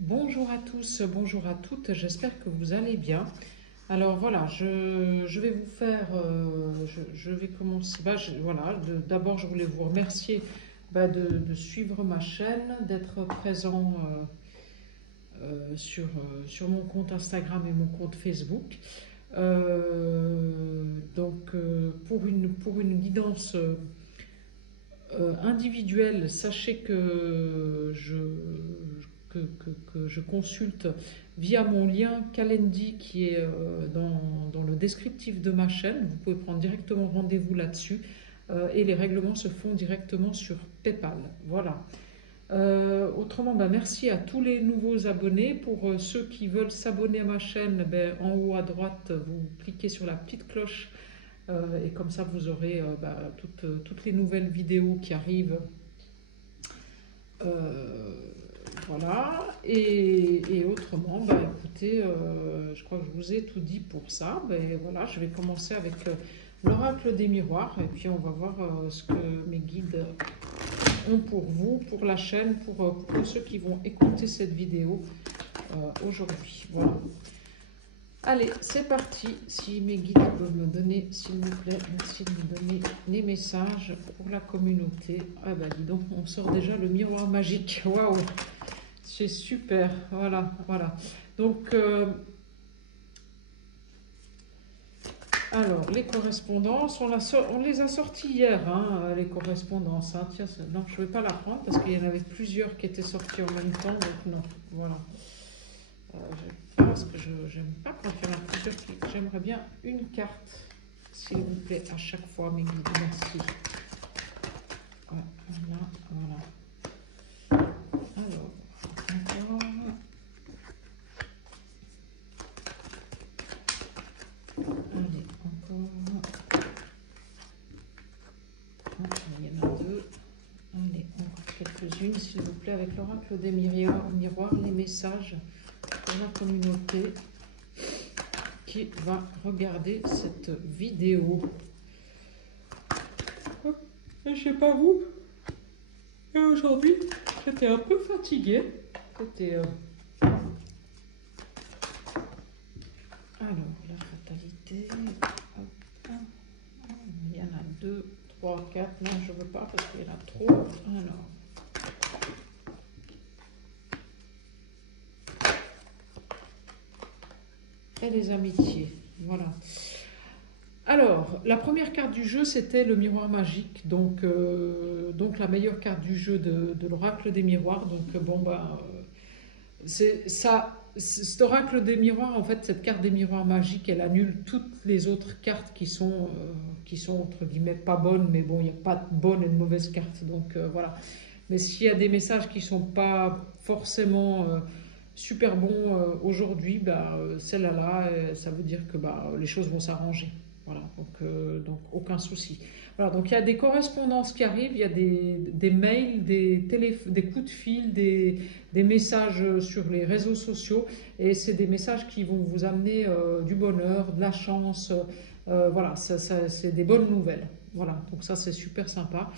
Bonjour à tous, bonjour à toutes, j'espère que vous allez bien. Alors voilà, je vais vous faire, je vais commencer. Voilà, d'abord je voulais vous remercier de suivre ma chaîne, d'être présent sur mon compte Instagram et mon compte Facebook. Pour une guidance individuelle, sachez que je consulte via mon lien Calendly qui est dans le descriptif de ma chaîne. Vous pouvez prendre directement rendez-vous là-dessus et les règlements se font directement sur PayPal. Voilà. Autrement, merci à tous les nouveaux abonnés. Pour ceux qui veulent s'abonner à ma chaîne, en haut à droite, vous cliquez sur la petite cloche et comme ça vous aurez toutes les nouvelles vidéos qui arrivent. Voilà, et autrement, écoutez, je crois que je vous ai tout dit pour ça. Voilà, je vais commencer avec l'oracle des miroirs, et puis on va voir ce que mes guides ont pour vous, pour la chaîne, pour tous ceux qui vont écouter cette vidéo aujourd'hui. Voilà. Allez, c'est parti. Si mes guides peuvent me donner, s'il vous plaît, merci de me donner les messages pour la communauté. Ah dis donc, on sort déjà le miroir magique. Waouh, c'est super. Voilà, voilà. Donc, alors, les correspondances, on les a sorties hier, hein, les correspondances. Hein. Tiens, non, je ne vais pas la prendre parce qu'il y en avait plusieurs qui étaient sorties en même temps. Donc, non, voilà. Parce que je n'aime pas quand il y en a plusieurs. J'aimerais bien une carte, s'il vous plaît, à chaque fois, mes guides. Merci. Voilà, voilà. Alors, encore. Allez, encore. Il y en a deux. Allez, encore quelques-unes, s'il vous plaît, avec l'oracle des miroirs, les messages pour la communauté qui va regarder cette vidéo. Je sais pas vous, et aujourd'hui j'étais un peu fatiguée. C'était alors la fatalité. Hop. Il y en a 2, 3, 4. Non, je veux pas parce qu'il y en a trop. Alors. Et les amitiés. Voilà. Alors, la première carte du jeu, c'était le miroir magique. Donc la meilleure carte du jeu de l'oracle des miroirs. Donc, c'est ça. Cet oracle des miroirs, en fait, cette carte des miroirs magiques, elle annule toutes les autres cartes qui sont entre guillemets pas bonnes. Mais bon, il n'y a pas de bonne et de mauvaise carte. Donc, voilà. Mais s'il y a des messages qui ne sont pas forcément super bon aujourd'hui, celle-là, ça veut dire que les choses vont s'arranger. Voilà, donc aucun souci. Voilà, donc il y a des correspondances qui arrivent, il y a des mails, des coups de fil, des messages sur les réseaux sociaux, et c'est des messages qui vont vous amener du bonheur, de la chance, voilà, c'est des bonnes nouvelles. Voilà, donc ça c'est super sympa.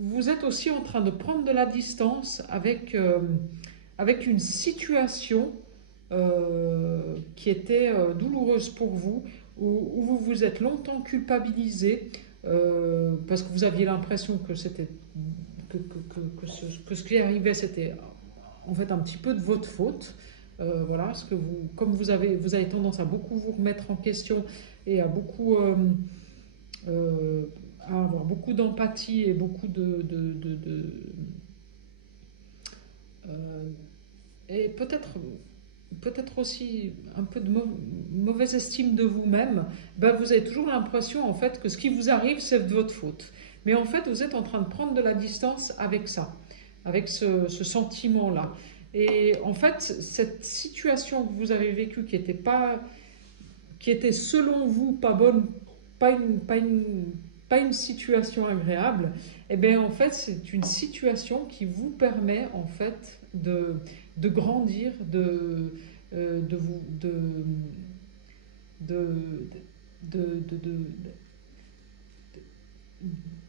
Vous êtes aussi en train de prendre de la distance avec une situation qui était douloureuse pour vous, où vous vous êtes longtemps culpabilisé parce que vous aviez l'impression que c'était que ce qui arrivait c'était en fait un petit peu de votre faute. Voilà, parce que comme vous avez tendance à beaucoup vous remettre en question et à avoir beaucoup d'empathie et beaucoup et peut-être aussi un peu de mauvaise estime de vous-même. Vous avez toujours l'impression en fait que ce qui vous arrive c'est de votre faute. Mais en fait vous êtes en train de prendre de la distance avec ça, avec ce sentiment-là. Et en fait cette situation que vous avez vécue qui était selon vous pas bonne, pas une situation agréable, et bien en fait c'est une situation qui vous permet en fait de grandir, de vous de, de-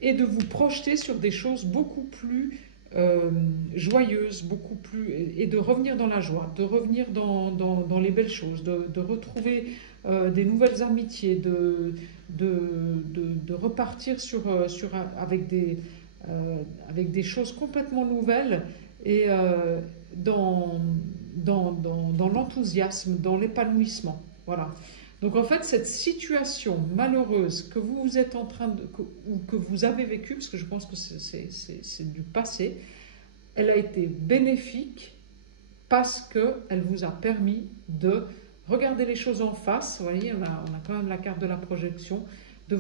et de vous projeter sur des choses beaucoup plus joyeuse, beaucoup plus, et de revenir dans la joie, de revenir dans les belles choses, de retrouver des nouvelles amitiés, de repartir avec des choses complètement nouvelles et dans l'enthousiasme, dans l'épanouissement. Voilà. Donc en fait, cette situation malheureuse que vous êtes en train ou que vous avez vécue, parce que je pense que c'est du passé, elle a été bénéfique parce qu'elle vous a permis de regarder les choses en face. Vous voyez, on a quand même la carte de la projection, de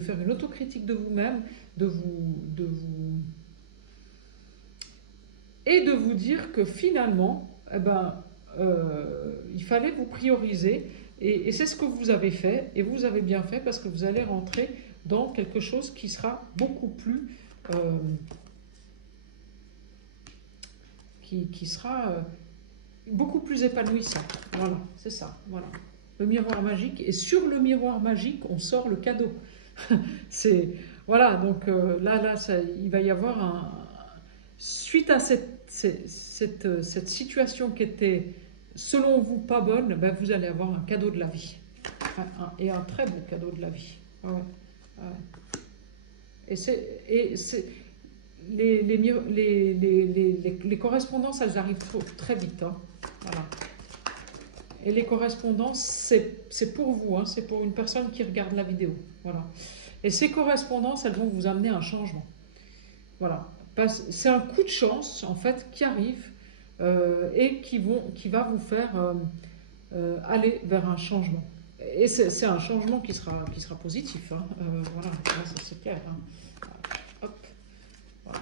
faire une autocritique de vous-même, et de vous dire que finalement, il fallait vous prioriser, et c'est ce que vous avez fait, et vous avez bien fait parce que vous allez rentrer dans quelque chose qui sera beaucoup plus qui sera beaucoup plus épanouissant. Voilà, c'est ça. Voilà. Le miroir magique, et sur le miroir magique, on sort le cadeau. Voilà, donc là il va y avoir suite à cette situation qui était selon vous pas bonne, ben vous allez avoir un cadeau de la vie, et un très beau cadeau de la vie. Ouais, ouais. Les correspondances, elles arrivent très vite. Hein. Voilà. Et les correspondances, c'est pour vous, hein, c'est pour une personne qui regarde la vidéo. Voilà. Et ces correspondances, elles vont vous amener un changement. Voilà. C'est un coup de chance, en fait, qui arrive et qui va vous faire aller vers un changement. Et c'est un changement qui sera positif. Hein. Voilà, ça c'est clair. Hein. Hop. Voilà.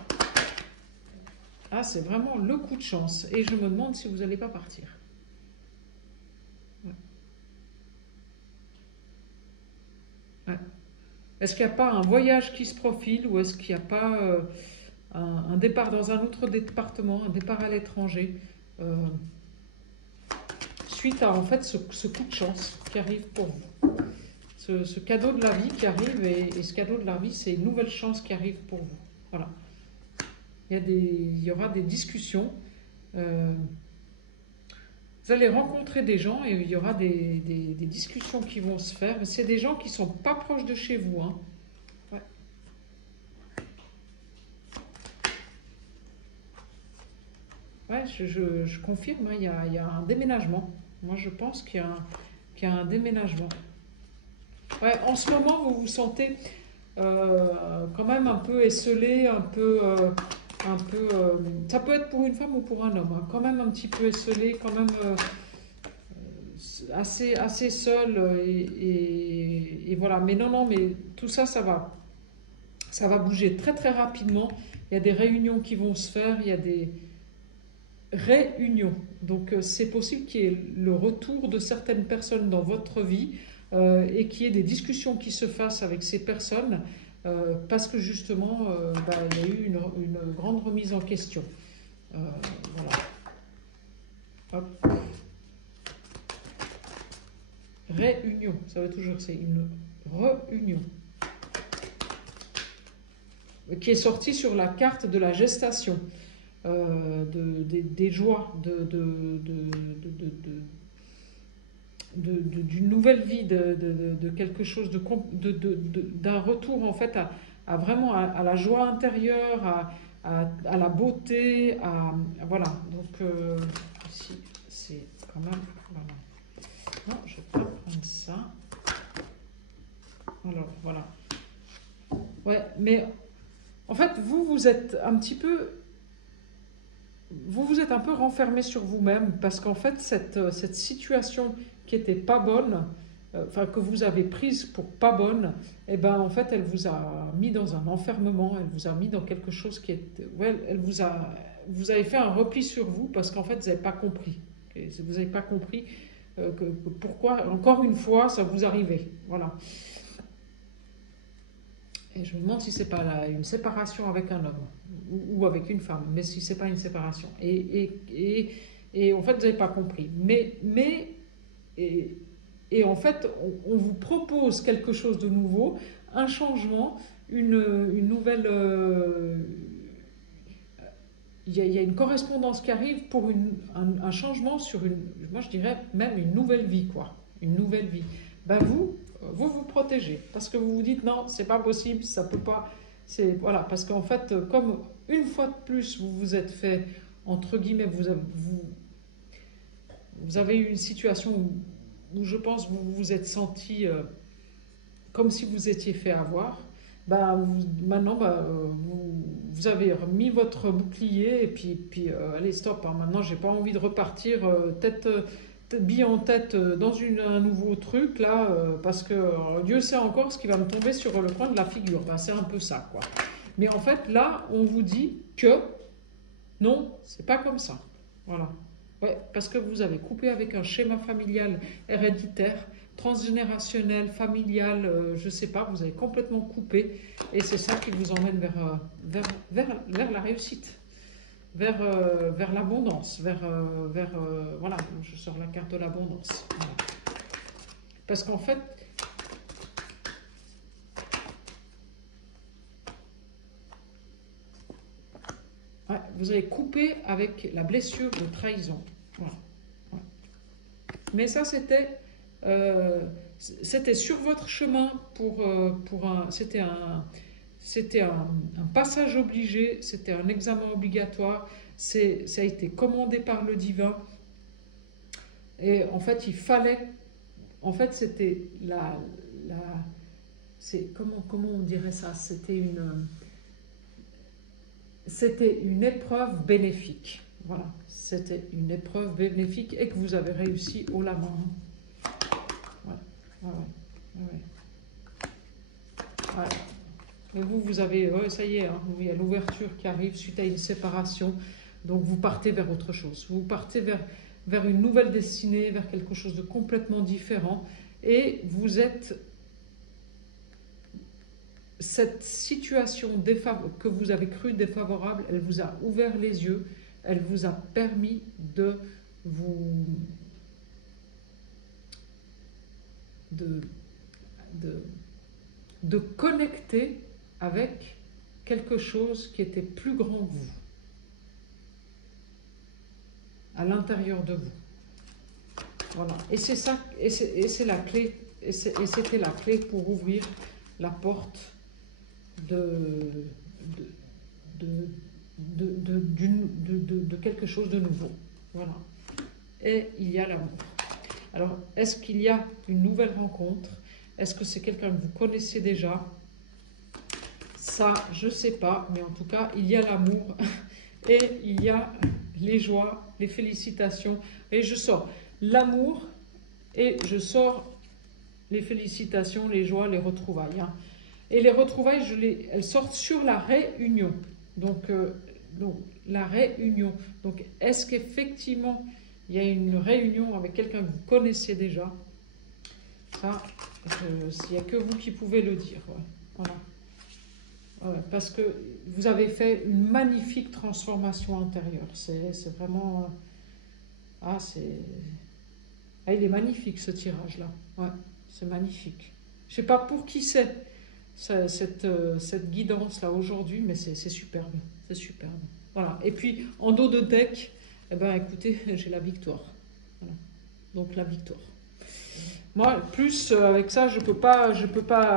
Ah, c'est vraiment le coup de chance. Et je me demande si vous n'allez pas partir. Ouais. Ouais. Est-ce qu'il n'y a pas un voyage qui se profile, ou est-ce qu'il n'y a pas un départ dans un autre département, un départ à l'étranger, suite à en fait ce coup de chance qui arrive pour vous, ce cadeau de la vie qui arrive, et ce cadeau de la vie, c'est une nouvelle chance qui arrive pour vous. Voilà. Il y aura des discussions, vous allez rencontrer des gens, et il y aura des discussions qui vont se faire, mais c'est des gens qui ne sont pas proches de chez vous. Hein. Ouais. Ouais, je confirme, hein, il y a un déménagement. Moi, je pense qu'il y a un déménagement. Ouais, en ce moment, vous vous sentez quand même un peu esselé, ça peut être pour une femme ou pour un homme, hein, quand même un petit peu esselé, quand même assez seul, et voilà. Mais non, mais tout ça, ça va bouger très très rapidement. Il y a des réunions qui vont se faire, il y a des réunions. Donc c'est possible qu'il y ait le retour de certaines personnes dans votre vie, et qu'il y ait des discussions qui se fassent avec ces personnes, parce que justement il y a eu une grande remise en question. Voilà. Hop. Réunion, ça veut toujours, c'est une réunion qui est sortie sur la carte de la gestation. Des joies, d'une nouvelle vie, de quelque chose, d'un retour en fait à vraiment à la joie intérieure, à la beauté, voilà. Donc ici, c'est quand même, voilà. Non, je vais pas prendre ça. Alors voilà. Ouais, mais en fait, vous êtes un petit peu. Vous êtes un peu renfermé sur vous-même, parce qu'en fait, cette situation qui était pas bonne, que vous avez prise pour pas bonne, et ben en fait, elle vous a mis dans un enfermement, elle vous a mis dans quelque chose qui est, ouais, vous avez fait un repli sur vous, parce qu'en fait, vous n'avez pas compris. Vous n'avez pas compris pourquoi, encore une fois, ça vous arrivait. Voilà. Et je me demande si c'est pas une séparation avec un homme ou avec une femme, mais si c'est pas une séparation. Et en fait, vous n'avez pas compris. Et en fait, on vous propose quelque chose de nouveau, un changement, une nouvelle... il y a une correspondance qui arrive pour un changement sur moi je dirais même une nouvelle vie, quoi. Une nouvelle vie. Ben vous protégez, parce que vous vous dites non, c'est pas possible, ça peut pas... Voilà, parce qu'en fait, comme une fois de plus, vous vous êtes fait, entre guillemets, vous avez eu une situation où je pense vous vous êtes senti comme si vous étiez fait avoir. Maintenant, vous avez remis votre bouclier et puis allez, stop, hein, maintenant j'ai pas envie de repartir bille en tête dans un nouveau truc là, parce que Dieu sait encore ce qui va me tomber sur le coin de la figure. C'est un peu ça, quoi. Mais en fait, là, on vous dit que non, c'est pas comme ça. Voilà. Ouais, parce que vous avez coupé avec un schéma familial héréditaire, transgénérationnel, familial, je sais pas, vous avez complètement coupé, et c'est ça qui vous emmène vers la réussite, vers l'abondance, voilà, je sors la carte de l'abondance. Voilà. Parce qu'en fait, ouais, vous avez coupé avec la blessure de trahison. Voilà. Ouais. Mais ça, c'était sur votre chemin c'était un passage obligé, c'était un examen obligatoire, ça a été commandé par le divin. Et en fait, il fallait... En fait, c'était comment on dirait ça? C'était une épreuve bénéfique. Voilà, c'était une épreuve bénéfique et que vous avez réussi haut la main. Voilà. Voilà. Et vous avez, ça y est, hein, il y a l'ouverture qui arrive suite à une séparation. Donc vous partez vers autre chose. Vous partez vers une nouvelle destinée, vers quelque chose de complètement différent. Et vous êtes... Cette situation que vous avez crue défavorable, elle vous a ouvert les yeux, elle vous a permis de de connecter avec quelque chose qui était plus grand que vous, à l'intérieur de vous. Voilà. Et c'est ça, et c'est la clé, et c'était la clé pour ouvrir la porte de quelque chose de nouveau. Voilà. Et il y a l'amour. Alors, est-ce qu'il y a une nouvelle rencontre? Est-ce que c'est quelqu'un que vous connaissez déjà? Ça, je ne sais pas, mais en tout cas, il y a l'amour et il y a les joies, les félicitations. Et je sors l'amour et je sors les félicitations, les joies, les retrouvailles. Hein. Et les retrouvailles, elles sortent sur la réunion. Donc la réunion. Donc, est-ce qu'effectivement, il y a une réunion avec quelqu'un que vous connaissez déjà? Ça, il n'y a que vous qui pouvez le dire. Ouais. Voilà. Ouais, parce que vous avez fait une magnifique transformation intérieure. C'est vraiment... il est magnifique, ce tirage-là. Ouais, c'est magnifique. Je ne sais pas pour qui c'est. Cette guidance-là aujourd'hui, mais c'est superbe, c'est superbe. Voilà. Et puis, en dos de deck, écoutez, j'ai la victoire. Voilà. Donc, la victoire. Moi, plus avec ça, je peux pas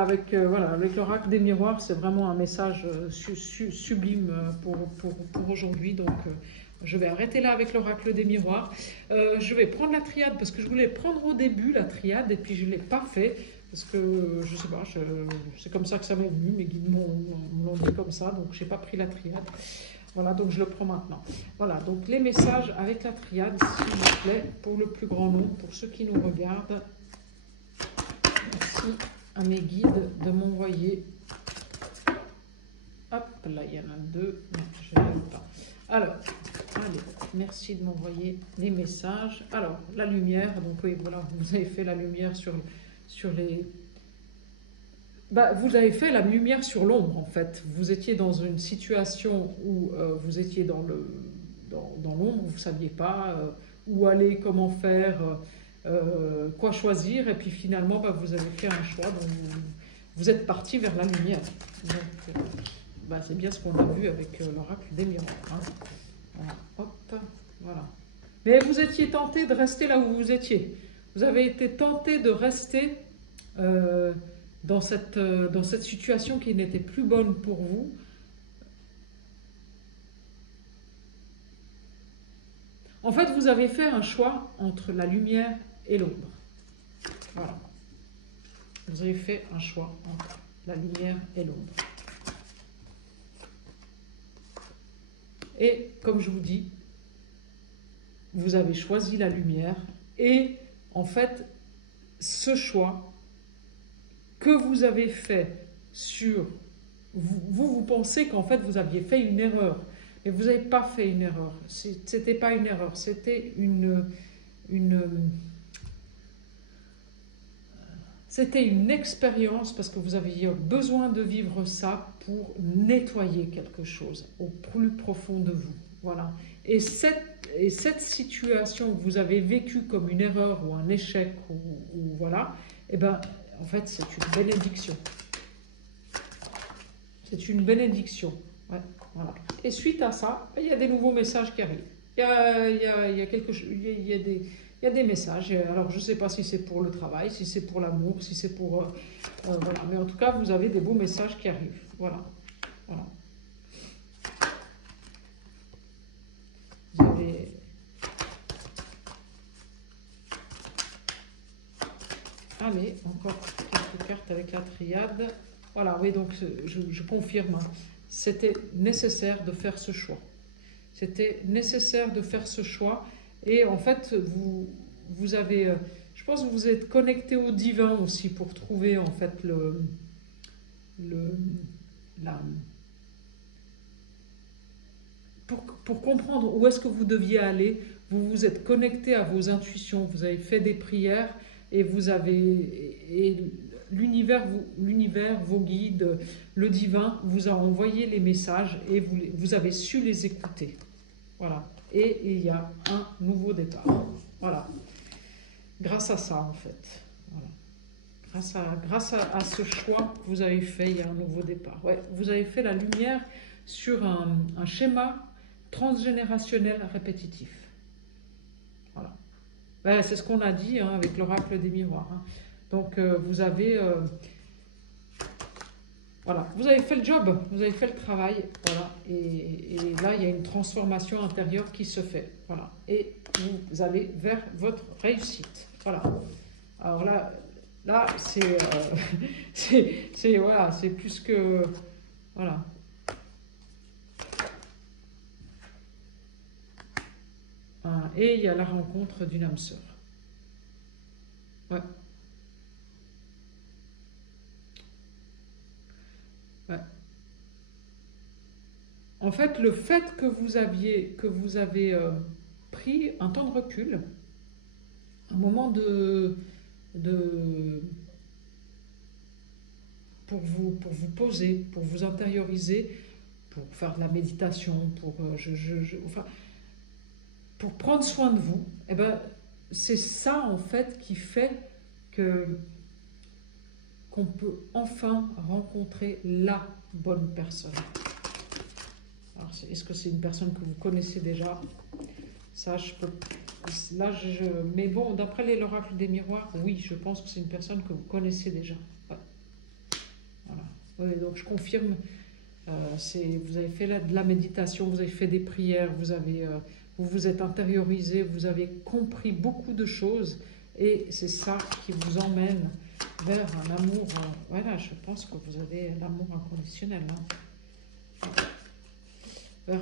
avec l'oracle des miroirs, c'est vraiment un message sublime pour aujourd'hui. Donc, je vais arrêter là avec l'oracle des miroirs. Je vais prendre la triade, parce que je voulais prendre au début la triade, et puis je ne l'ai pas fait. Parce que, je sais pas, c'est comme ça que ça m'est venu, mes guides m'ont dit comme ça, donc je n'ai pas pris la triade. Voilà, donc je le prends maintenant. Voilà, donc les messages avec la triade, s'il vous plaît, pour le plus grand nombre, pour ceux qui nous regardent. Merci à mes guides de m'envoyer. Hop, là, il y en a deux. Non, je n'aime pas. Alors, allez, merci de m'envoyer les messages. Alors, la lumière, donc oui, voilà, vous avez fait la lumière sur les... vous avez fait la lumière sur l'ombre, en fait. Vous étiez dans une situation où vous étiez dans l'ombre, vous ne saviez pas où aller, comment faire, quoi choisir, et puis finalement, vous avez fait un choix, donc vous êtes parti vers la lumière. Donc, bah, c'est bien ce qu'on a vu avec l'oracle des miroirs. Hein. Voilà, hop, voilà. Mais vous étiez tenté de rester là où vous étiez. Vous avez été tenté de rester dans cette situation qui n'était plus bonne pour vous. En fait, vous avez fait un choix entre la lumière et l'ombre. Voilà. Vous avez fait un choix entre la lumière et l'ombre. Et comme je vous dis, vous avez choisi la lumière et en fait, ce choix que vous avez fait sur... Vous pensez qu'en fait vous aviez fait une erreur. Mais vous n'avez pas fait une erreur. C'était pas une erreur, c'était c'était une expérience parce que vous aviez besoin de vivre ça pour nettoyer quelque chose au plus profond de vous. Voilà. Et cette situation que vous avez vécue comme une erreur ou un échec, ou voilà, eh ben, en fait, c'est une bénédiction. C'est une bénédiction. Ouais, voilà. Et suite à ça, il y a des nouveaux messages qui arrivent. Il y a quelque chose, il y a des messages. Alors, je ne sais pas si c'est pour le travail, si c'est pour l'amour, si c'est pour... voilà. Mais en tout cas, vous avez des beaux messages qui arrivent. Voilà. Voilà. Vous avez... Allez, encore quelques cartes avec la triade. Voilà, oui, donc je confirme. Hein. C'était nécessaire de faire ce choix. C'était nécessaire de faire ce choix. Et en fait, vous avez... je pense que vous êtes connecté au divin aussi pour trouver en fait pour comprendre où est-ce que vous deviez aller. Vous vous êtes connecté à vos intuitions. Vous avez fait des prières et vous avez... Et l'univers, vos guides, le divin vous a envoyé les messages et vous avez su les écouter. Voilà. Et il y a un nouveau départ. Voilà. Grâce à ça, en fait. Voilà. Grâce à ce choix que vous avez fait, il y a un nouveau départ. Ouais, vous avez fait la lumière sur un schéma transgénérationnel répétitif. Voilà. Ben, c'est ce qu'on a dit hein, avec l'oracle des miroirs. Hein. Donc, vous avez... voilà, vous avez fait le job, vous avez fait le travail, voilà, et là, il y a une transformation intérieure qui se fait, voilà, et vous allez vers votre réussite, voilà. Alors là c'est voilà, c'est plus que, voilà. Et il y a la rencontre d'une âme sœur. Ouais. Ouais. En fait, le fait que vous avez pris un temps de recul, un moment pour vous poser, pour vous intérioriser, pour faire de la méditation, enfin, pour prendre soin de vous, eh ben, c'est ça en fait qui fait qu'on peut enfin rencontrer la bonne personne. Alors, est-ce que c'est une personne que vous connaissez déjà? Ça, je peux... Là, mais bon, d'après l'oracle des miroirs, oui, je pense que c'est une personne que vous connaissez déjà. Ouais. Voilà. Ouais, donc, je confirme, vous avez fait de la méditation, vous avez fait des prières, vous vous êtes intériorisé, vous avez compris beaucoup de choses, et c'est ça qui vous emmène vers un amour. Voilà, je pense que vous avez l'amour inconditionnel. Hein.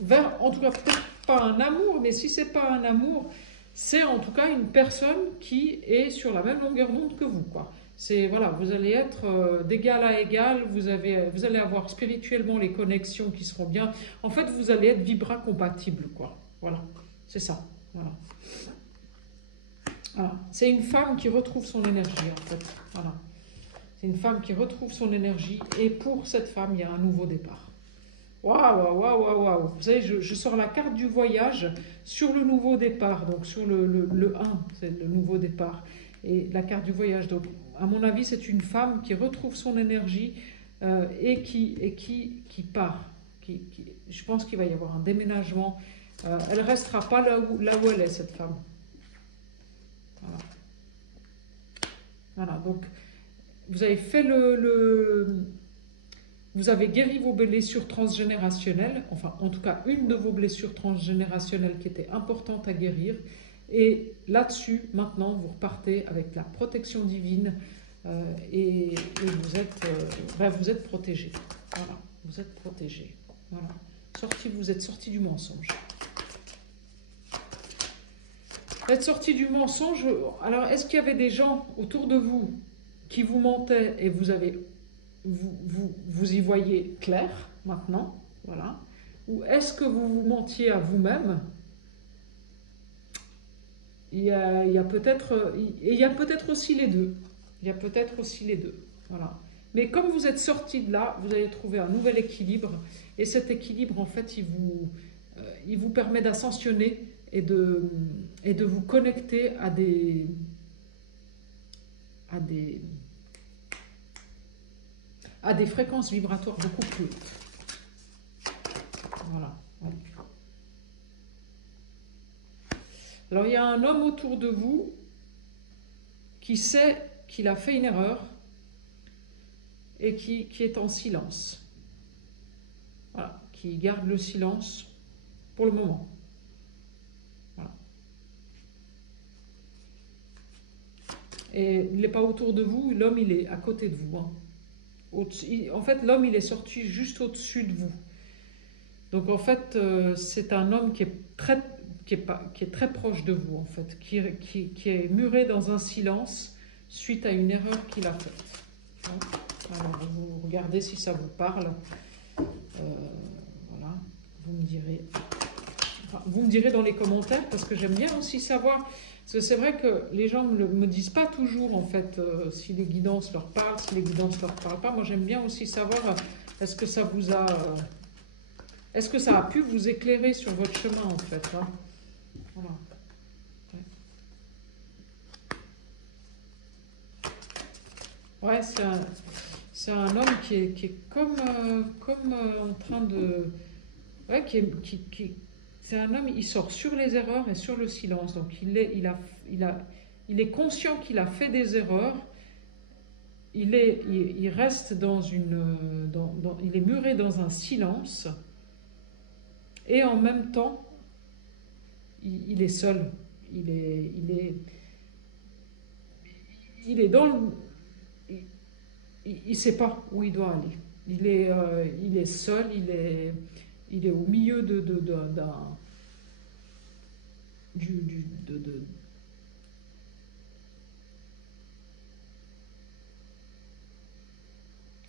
Vers en tout cas, peut-être pas un amour, mais si c'est pas un amour, c'est en tout cas une personne qui est sur la même longueur d'onde que vous, quoi. C'est, voilà, vous allez être d'égal à égal, vous allez avoir spirituellement les connexions qui seront bien. En fait, vous allez être vibra-compatible, quoi. Voilà, c'est ça. Voilà. Voilà. C'est une femme qui retrouve son énergie, en fait. Voilà. C'est une femme qui retrouve son énergie, et pour cette femme, il y a un nouveau départ. Waouh, waouh, waouh, waouh. Vous savez, je sors la carte du voyage sur le nouveau départ, donc sur le 1, c'est le nouveau départ. Et la carte du voyage, donc à mon avis, c'est une femme qui retrouve son énergie qui part. Je pense qu'il va y avoir un déménagement. Elle ne restera pas là où elle est, cette femme. Voilà. Voilà, donc vous avez fait vous avez guéri vos blessures transgénérationnelles, enfin en tout cas une de vos blessures transgénérationnelles qui était importante à guérir. Et là-dessus, maintenant, vous repartez avec la protection divine et vous êtes protégé. Voilà, vous êtes protégé. Voilà. Vous êtes sorti du mensonge. Être sorti du mensonge, alors est-ce qu'il y avait des gens autour de vous qui vous mentaient et vous y voyez clair maintenant, voilà, ou est-ce que vous vous mentiez à vous-même? Il y a peut-être aussi les deux. Il y a peut-être aussi les deux, voilà. Mais comme vous êtes sorti de là, vous allez trouver un nouvel équilibre, et cet équilibre, en fait, il vous permet d'ascensionner et de vous connecter à des fréquences vibratoires beaucoup plus hautes. Voilà. Alors il y a un homme autour de vous qui sait qu'il a fait une erreur et qui est en silence. Voilà, qui garde le silence pour le moment. Voilà. Et il n'est pas autour de vous, l'homme il est à côté de vous. Hein. En fait, l'homme il est sorti juste au-dessus de vous. Donc en fait, c'est un homme qui est très proche de vous, en fait, qui est muré dans un silence suite à une erreur qu'il a faite. Alors, vous regardez si ça vous parle. Voilà, vous me direz dans les commentaires, parce que j'aime bien aussi savoir, parce que c'est vrai que les gens ne me disent pas toujours, en fait, si les guidances leur parlent, si les guidances leur parlent pas. Moi, j'aime bien aussi savoir, est-ce que ça vous a... est-ce que ça a pu vous éclairer sur votre chemin, en fait, hein? Voilà. Ouais, c'est un homme qui est comme en train de... Ouais, c'est un homme, il sort sur les erreurs et sur le silence. Donc il est conscient qu'il a fait des erreurs. Il reste il est muré dans un silence. Et en même temps, il est seul. Il est dans le... Il ne sait pas où il doit aller. Il est seul, il est au milieu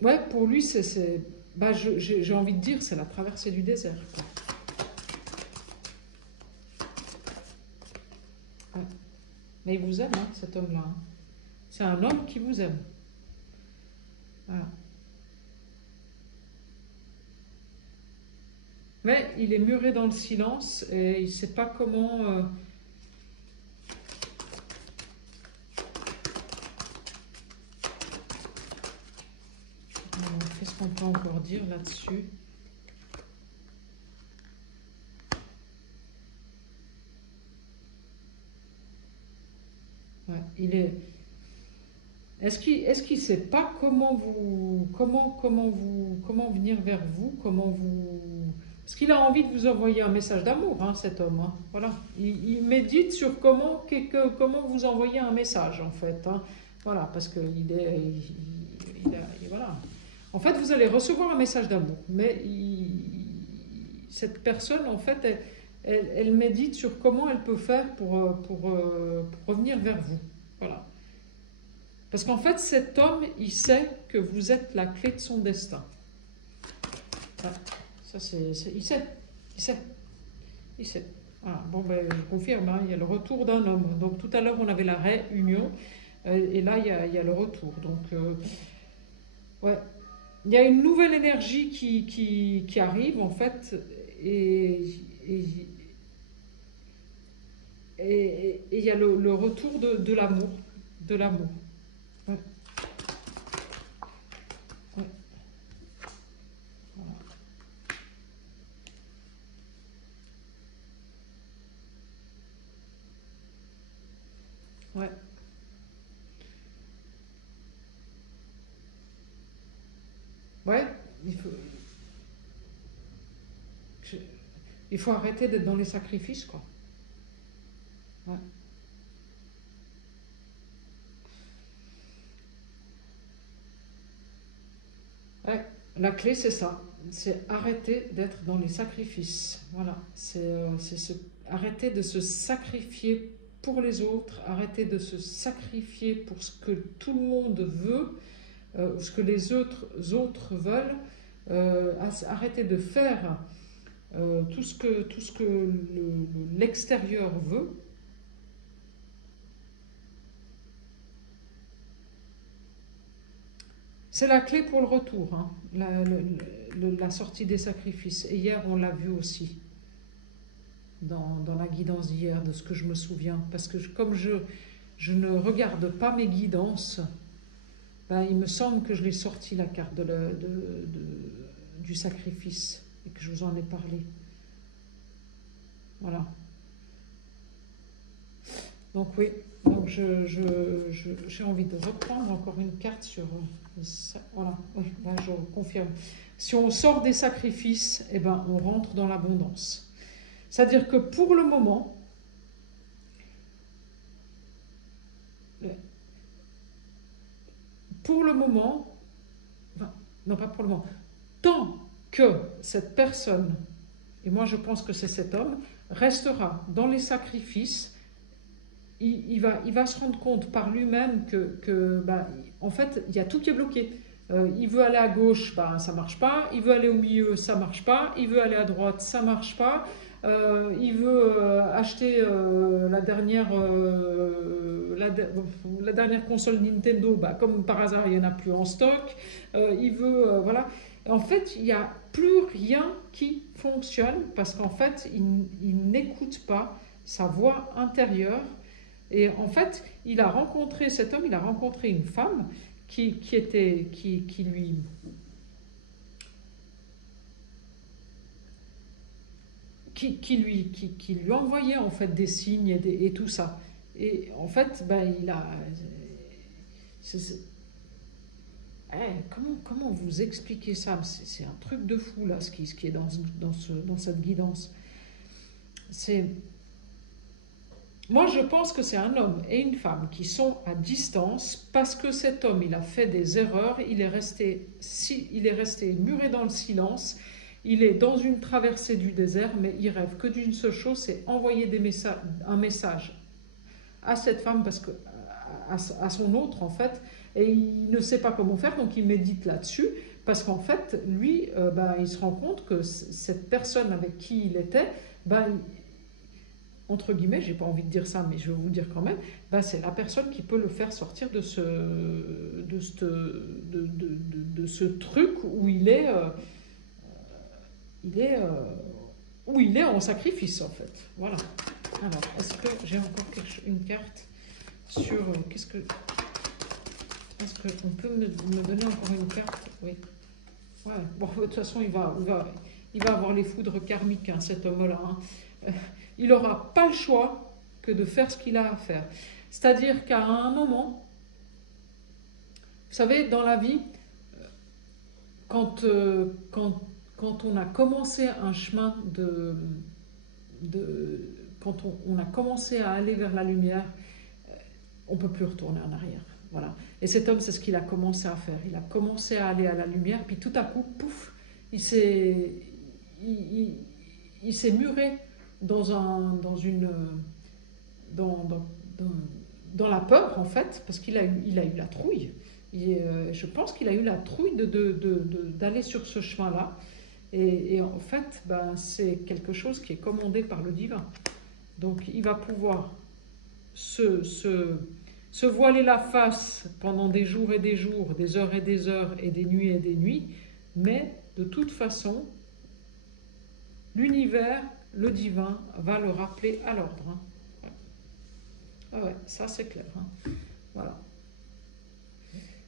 Ouais, pour lui, j'ai envie de dire, c'est la traversée du désert, quoi. Ouais. Mais il vous aime, hein, cet homme-là. Hein. C'est un homme qui vous aime. Voilà. Mais il est muré dans le silence et il ne sait pas comment... Qu'est-ce qu'on peut encore dire là-dessus? Ouais, Est-ce qu'il sait pas comment venir vers vous, parce qu'il a envie de vous envoyer un message d'amour, hein, cet homme. Hein. Voilà, il médite sur comment vous envoyer un message, en fait. Hein. Voilà, parce que voilà. En fait, vous allez recevoir un message d'amour, mais cette personne, en fait, elle médite sur comment elle peut faire pour revenir vers vous. Voilà. Parce qu'en fait, cet homme, il sait que vous êtes la clé de son destin. Voilà. Ça, il sait. Voilà. Bon, ben, je confirme, hein, il y a le retour d'un homme. Donc, tout à l'heure, on avait la réunion, et là, il y a le retour. Donc, ouais. il y a une nouvelle énergie qui arrive, en fait, et, et il y a le retour de l'amour. De l'amour. Ouais. Ouais. Ouais. Ouais. Il faut, je- il faut arrêter d'être dans les sacrifices, quoi. Ouais. Ouais. La clé, c'est ça. C'est arrêter d'être dans les sacrifices. Voilà. Arrêter de se sacrifier pour les autres, arrêter de se sacrifier pour ce que tout le monde veut, ce que les autres veulent, arrêter de faire tout ce que l'extérieur veut. C'est la clé pour le retour, hein, la sortie des sacrifices. Et hier, on l'a vu aussi dans la guidance d'hier, de ce que je me souviens. Parce que comme je ne regarde pas mes guidances, ben, il me semble que je l'ai sorti, la carte du sacrifice, et que je vous en ai parlé. Voilà. Donc oui, donc j'ai envie de reprendre encore une carte sur ça. Voilà, oui, là je confirme. Si on sort des sacrifices, eh ben, on rentre dans l'abondance. C'est-à-dire que pour le moment, enfin, non pas pour le moment, tant que cette personne, et moi je pense que c'est cet homme, restera dans les sacrifices, il va se rendre compte par lui-même que bah, en fait, il y a tout qui est bloqué. Il veut aller à gauche, bah, ça marche pas. Il veut aller au milieu, ça marche pas. Il veut aller à droite, ça marche pas. Il veut acheter la dernière console Nintendo, bah, comme par hasard, il n'y en a plus en stock. Il veut, voilà. En fait, il n'y a plus rien qui fonctionne parce qu'en fait, il n'écoute pas sa voix intérieure. Et en fait, cet homme, il a rencontré une femme qui lui envoyait en fait des signes et tout ça. Et en fait, ben, c'est- comment vous expliquer ça? C'est un truc de fou là, ce qui est dans cette guidance. C'est Moi, je pense que c'est un homme et une femme qui sont à distance parce que cet homme, il a fait des erreurs, il est resté muré dans le silence, il est dans une traversée du désert, mais il rêve que d'une seule chose, c'est envoyer un message à cette femme, parce que à son autre en fait, et il ne sait pas comment faire, donc il médite là-dessus, parce qu'en fait, lui, ben, il se rend compte que cette personne avec qui il était, ben, entre guillemets, j'ai pas envie de dire ça, mais je vais vous le dire quand même, ben c'est la personne qui peut le faire sortir de ce truc où il est, où il est en sacrifice en fait. Voilà. Alors, est-ce que j'ai encore une carte sur est-ce qu'on peut me donner encore une carte? Oui. Ouais. Bon, de toute façon, il va avoir les foudres karmiques, hein, cet homme-là. Hein. Il n'aura pas le choix que de faire ce qu'il a à faire. C'est-à-dire qu'à un moment, vous savez, dans la vie, quand, quand on a commencé un chemin quand on a commencé à aller vers la lumière, on ne peut plus retourner en arrière. Voilà. Et cet homme, c'est ce qu'il a commencé à faire. Il a commencé à aller à la lumière, puis tout à coup, pouf, il s'est muré dans, dans, dans la peur, en fait, parce qu'il a eu la trouille. Je pense qu'il a eu la trouille d'aller sur ce chemin-là. Et en fait, ben, c'est quelque chose qui est commandé par le divin. Donc il va pouvoir se voiler la face pendant des jours et des jours, des heures et des heures, et des nuits, mais de toute façon, l'univers, le divin, va le rappeler à l'ordre. Hein. Ouais. Ah ouais, ça c'est clair. Hein. Voilà.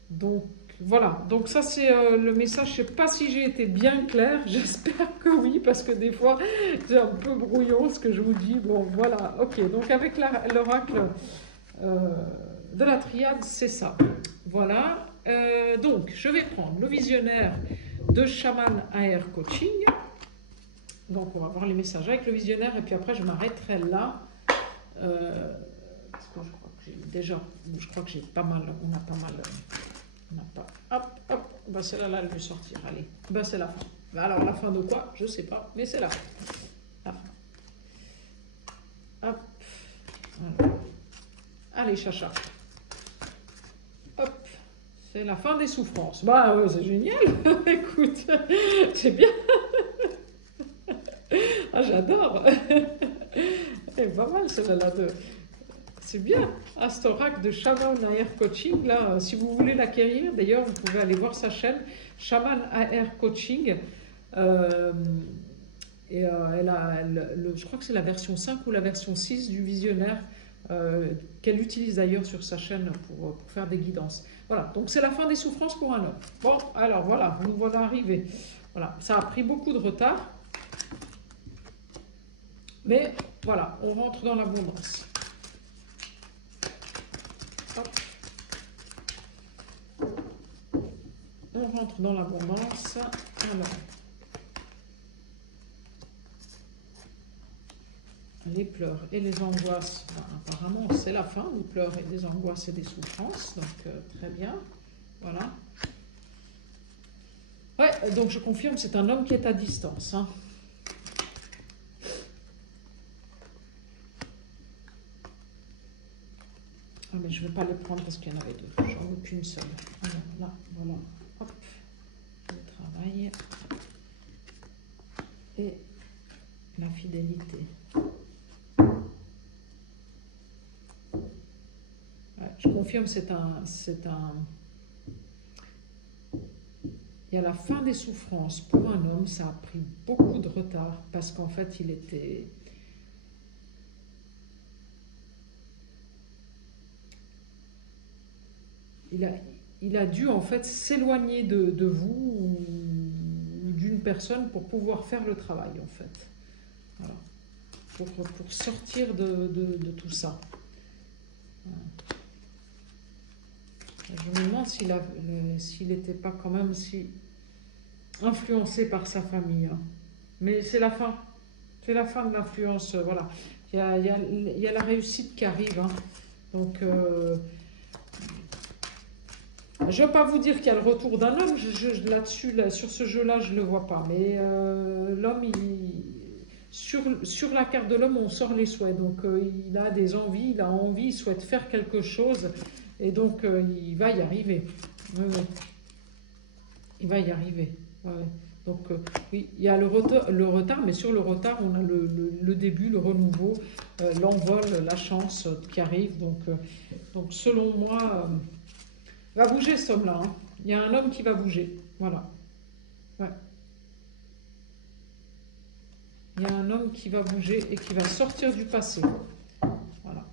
Donc, voilà. Donc ça c'est le message. Je ne sais pas si j'ai été bien claire. J'espère que oui, parce que des fois, c'est un peu brouillon ce que je vous dis. Bon, voilà. Ok, donc avec l'oracle de la triade, c'est ça. Voilà. Donc, je vais prendre le visionnaire de Chaman AR Coaching. Donc, on va voir les messages avec le visionnaire et puis après, je m'arrêterai là. Parce que je crois que j'ai déjà, je crois que j'ai pas mal, on a pas mal, on n'a pas, hop, hop, bah celle-là, elle veut sortir, allez, bah c'est la fin. Bah alors, la fin de quoi? Je sais pas, mais c'est la fin. La fin. Hop, voilà. Allez, chacha. Hop, c'est la fin des souffrances. Bah ouais, c'est génial, écoute, c'est bien. Ah, j'adore. C'est pas mal celle-là. C'est bien. Astorac de Shaman AR Coaching. Là, si vous voulez l'acquérir, d'ailleurs, vous pouvez aller voir sa chaîne Shaman AR Coaching. Je crois que c'est la version 5 ou la version 6 du visionnaire qu'elle utilise d'ailleurs sur sa chaîne pour faire des guidances. Voilà, donc c'est la fin des souffrances pour un homme. Bon, alors voilà, nous voilà arrivés. Voilà, ça a pris beaucoup de retard. Mais voilà, on rentre dans l'abondance. On rentre dans l'abondance. Alors, les pleurs et les angoisses, ben, apparemment c'est la fin, les pleurs et des angoisses et des souffrances, donc très bien, voilà. Ouais, donc je confirme, c'est un homme qui est à distance. Hein. Ah, mais je ne vais pas les prendre parce qu'il y en avait deux, j'en ai qu'une seule. Alors là, voilà, hop, le travail et la fidélité. Ouais, je confirme, c'est un... Il y a la fin des souffrances. Pour un homme, ça a pris beaucoup de retard parce qu'en fait, il était... Il a dû en fait s'éloigner de vous ou d'une personne pour pouvoir faire le travail en fait. Voilà. Pour sortir de tout ça. Voilà. Je me demande s'il n'était pas quand même si influencé par sa famille. Hein. Mais c'est la fin. C'est la fin de l'influence. Voilà. Il y a la réussite qui arrive. Hein. Donc... je ne vais pas vous dire qu'il y a le retour d'un homme, là-dessus, sur ce jeu-là, je ne le vois pas. Mais l'homme, sur la carte de l'homme, on sort les souhaits. Donc il a des envies, il a envie, il souhaite faire quelque chose. Et donc il va y arriver. Ouais, ouais. Il va y arriver. Ouais. Donc oui, il y a le retard, mais sur le retard, on a le début, le renouveau, l'envol, la chance qui arrive. Donc selon moi... va bouger cet homme-là. Hein. Il y a un homme qui va bouger. Voilà. Ouais. Il y a un homme qui va bouger et qui va sortir du passé. Voilà.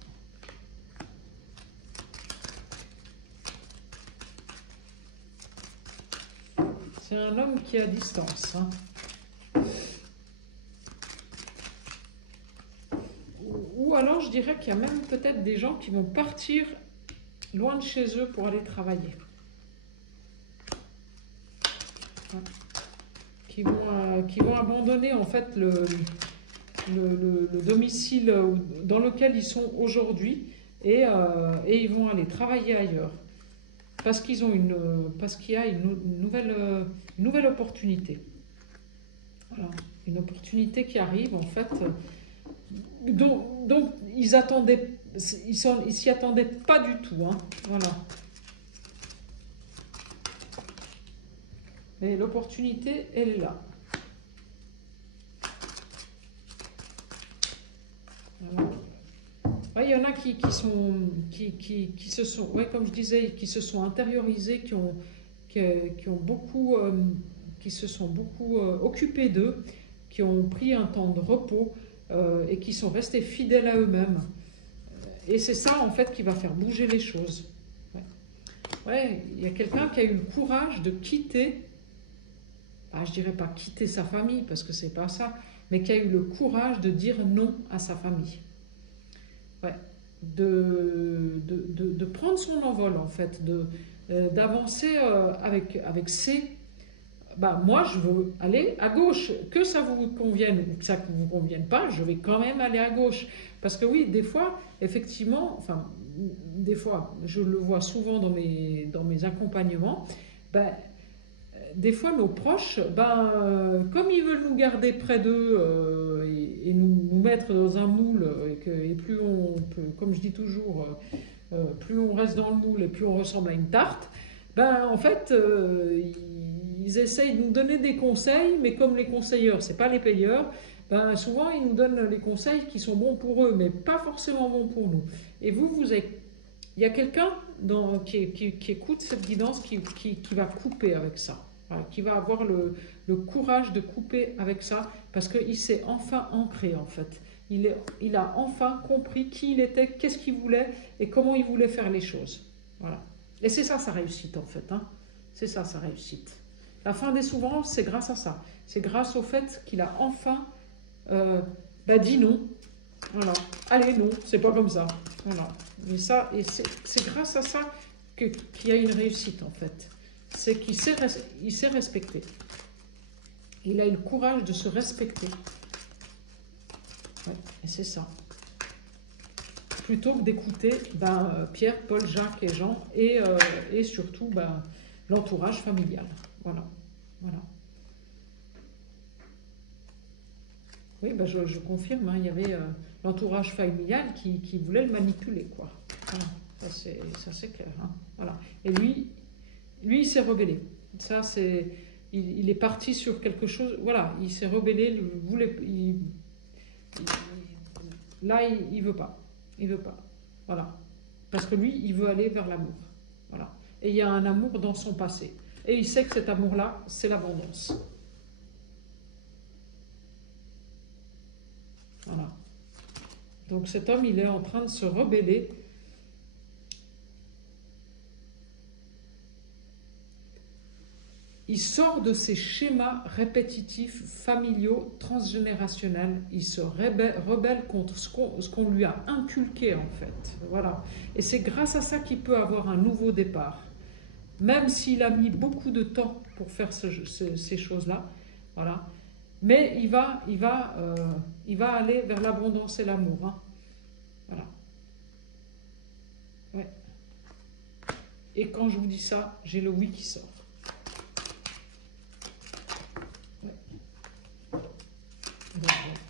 C'est un homme qui est à distance. Hein. Ou alors, je dirais qu'il y a même peut-être des gens qui vont partir loin de chez eux pour aller travailler. Qui vont abandonner en fait le domicile dans lequel ils sont aujourd'hui et ils vont aller travailler ailleurs parce qu'il y a une nouvelle opportunité. Voilà, une opportunité qui arrive en fait. Donc ils s'y attendaient pas du tout. Hein. Voilà. Et l'opportunité, elle est là. Voilà. Ouais, il y en a qui se sont, ouais, comme je disais, qui se sont intériorisés, qui ont beaucoup, qui se sont beaucoup occupés d'eux, qui ont pris un temps de repos et qui sont restés fidèles à eux-mêmes. Et c'est ça, en fait, qui va faire bouger les choses. Ouais, ouais, il y a quelqu'un qui a eu le courage de quitter, je dirais pas quitter sa famille, parce que c'est pas ça, mais qui a eu le courage de dire non à sa famille. Ouais, de prendre son envol, en fait, d'avancer avec ses... moi, je veux aller à gauche. Que ça vous convienne ou que ça ne vous convienne pas, je vais quand même aller à gauche. Parce que oui, des fois, effectivement, enfin, des fois, je le vois souvent dans mes accompagnements, des fois, nos proches, comme ils veulent nous garder près d'eux et nous mettre dans un moule, et plus on peut, comme je dis toujours, plus on reste dans le moule et plus on ressemble à une tarte, en fait, ils essayent de nous donner des conseils, mais comme les conseilleurs, c'est pas les payeurs, souvent ils nous donnent les conseils qui sont bons pour eux, mais pas forcément bons pour nous. Et il y a quelqu'un qui écoute cette guidance qui va couper avec ça. Voilà, qui va avoir le courage de couper avec ça, parce qu'il s'est enfin ancré, en fait. Il a enfin compris qui il était, qu'est-ce qu'il voulait et comment il voulait faire les choses. Voilà. Et c'est ça sa réussite, en fait. Hein. C'est ça sa réussite. La fin des souffrances, c'est grâce à ça. C'est grâce au fait qu'il a enfin dit non. Voilà. Allez, non, c'est pas comme ça. Voilà. Et c'est grâce à ça qu'il y a une réussite, en fait. C'est qu'il s'est respecté. Il a eu le courage de se respecter. Ouais, et c'est ça. Plutôt que d'écouter Pierre, Paul, Jacques et Jean et surtout l'entourage familial. Voilà. Voilà. Oui, je confirme, hein, il y avait l'entourage familial qui voulait le manipuler, quoi. Voilà. Ça c'est clair. Hein. Voilà. Et lui, il s'est rebellé. Ça, il est parti sur quelque chose. Voilà, il s'est rebellé. Là, il veut pas. Il veut pas. Voilà. Parce que lui, il veut aller vers l'amour. Voilà. Et il y a un amour dans son passé. Et il sait que cet amour-là, c'est l'abondance. Voilà. Donc cet homme, il est en train de se rebeller. Il sort de ces schémas répétitifs, familiaux, transgénérationnels. Il se rebelle contre ce qu'on lui a inculqué, en fait. Voilà. Et c'est grâce à ça qu'il peut avoir un nouveau départ. Même s'il a mis beaucoup de temps pour faire ces choses-là. Voilà. Mais il va aller vers l'abondance et l'amour. Hein. Voilà. Ouais. Et quand je vous dis ça, j'ai le oui qui sort.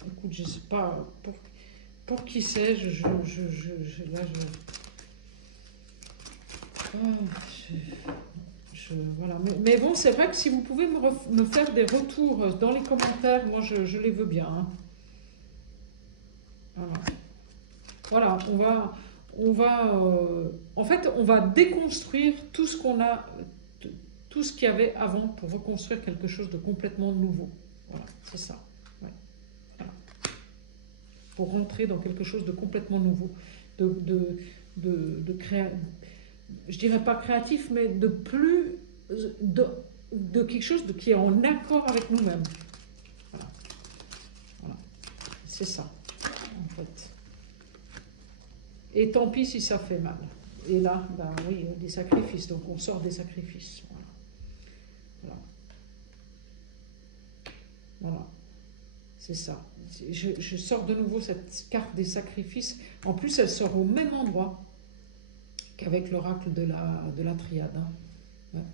Écoute, je ne sais pas pour qui c'est, voilà. Mais bon, c'est vrai que si vous pouvez me faire des retours dans les commentaires, moi je les veux bien. Hein. Voilà, en fait, on va déconstruire tout ce qu'on a, tout ce qu'il y avait avant pour reconstruire quelque chose de complètement nouveau. Voilà, c'est ça. Ouais. Voilà. Pour rentrer dans quelque chose de complètement nouveau, je dirais pas créatif, mais de quelque chose qui est en accord avec nous-mêmes. Voilà. Voilà. C'est ça, en fait. Et tant pis si ça fait mal. Et là, oui, des sacrifices, donc on sort des sacrifices. Voilà. Voilà. C'est ça. Je sors de nouveau cette carte des sacrifices. En plus, elle sort au même endroit qu'avec l'oracle de la triade. Hein.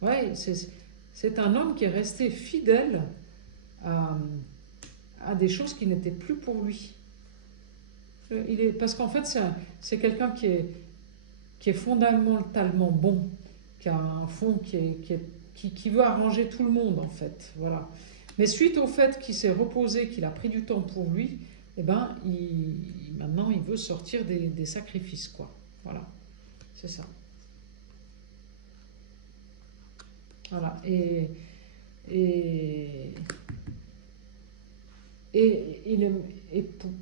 Ouais, c'est un homme qui est resté fidèle à des choses qui n'étaient plus pour lui. Parce qu'en fait, c'est quelqu'un qui est fondamentalement bon, qui a un fond qui veut arranger tout le monde, en fait. Voilà. Mais suite au fait qu'il s'est reposé, qu'il a pris du temps pour lui, eh ben, maintenant il veut sortir des sacrifices, quoi. Voilà, c'est ça. Voilà, et, et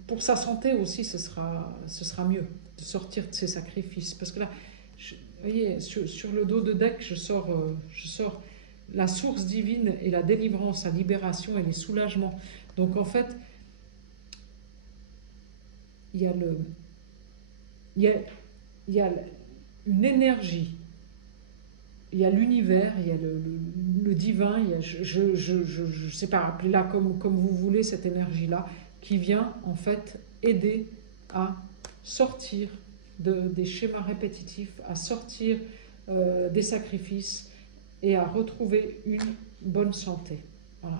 pour sa santé aussi, ce sera mieux de sortir de ses sacrifices. Parce que là, vous voyez, sur le dos de deck, je sors la source divine et la délivrance, la libération et les soulagements. Donc en fait, il y a, il y a une énergie, il y a l'univers, il y a le divin, il y a, je sais pas, appelez-la comme vous voulez, cette énergie-là, qui vient en fait aider à sortir des schémas répétitifs, à sortir des sacrifices et à retrouver une bonne santé. Voilà.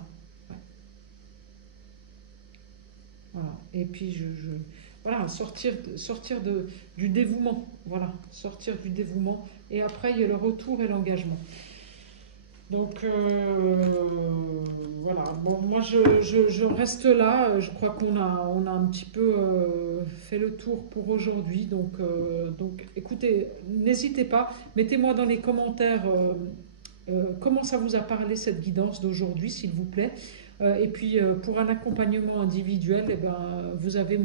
Ouais. Voilà. Et puis voilà, sortir du dévouement. Voilà, sortir du dévouement. Et après, il y a le retour et l'engagement. Donc, voilà. Bon, moi, je reste là. Je crois qu'on a un petit peu fait le tour pour aujourd'hui. Donc, écoutez, n'hésitez pas. Mettez-moi dans les commentaires comment ça vous a parlé, cette guidance d'aujourd'hui, s'il vous plaît. Et puis, pour un accompagnement individuel, eh ben, vous avez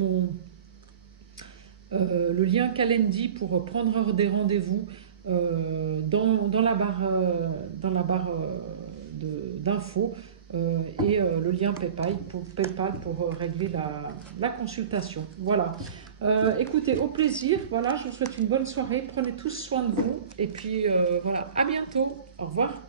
le lien Calendly pour prendre des rendez-vous dans la barre d'infos et le lien PayPal pour régler la consultation. Voilà. Écoutez, au plaisir. Voilà, je vous souhaite une bonne soirée. Prenez tous soin de vous. Et puis, voilà, à bientôt. Au revoir.